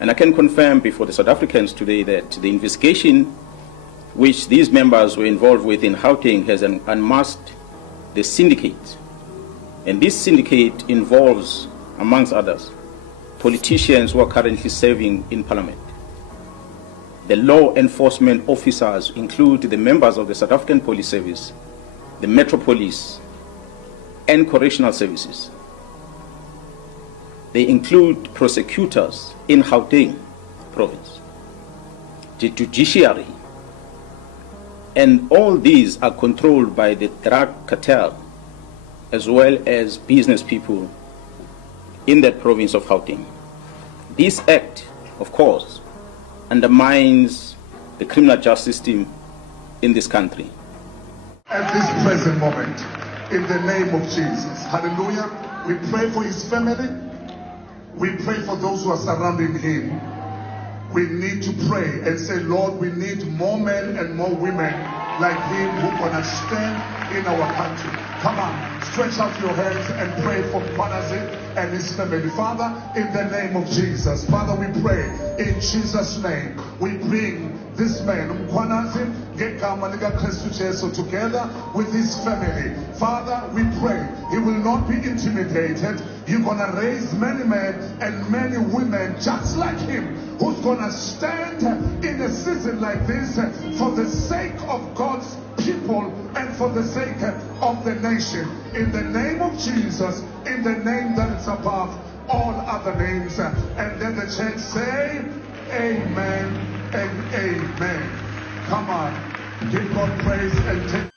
And I can confirm before the South Africans today that the investigation which these members were involved with in Gauteng has unmasked the syndicate. And this syndicate involves, amongst others, politicians who are currently serving in Parliament. The law enforcement officers include the members of the South African Police Service, the Metro Police, and Correctional Services. They include prosecutors in Gauteng province, the judiciary, and all these are controlled by the drug cartel as well as business people in that province of Gauteng. This act, of course, undermines the criminal justice system in this country. At this present moment, in the name of Jesus, hallelujah, we pray for his family. We pray for those who are surrounding him. We need to pray and say, Lord, we need more men and more women like him who are going to stand in our country. Come on, stretch out your hands and pray for Mkhwanazi and his family. Father, in the name of Jesus, Father, we pray in Jesus' name. We bring this man, Mkhwanazi, together with his family. Father, we pray he will not be intimidated. You're going to raise many men and many women just like him, who's going to stand in a season like this for the sake of God's people and for the sake of the nation. In the name of Jesus, in the name that is above all other names. And then the church say, amen and amen. Come on, give God praise and take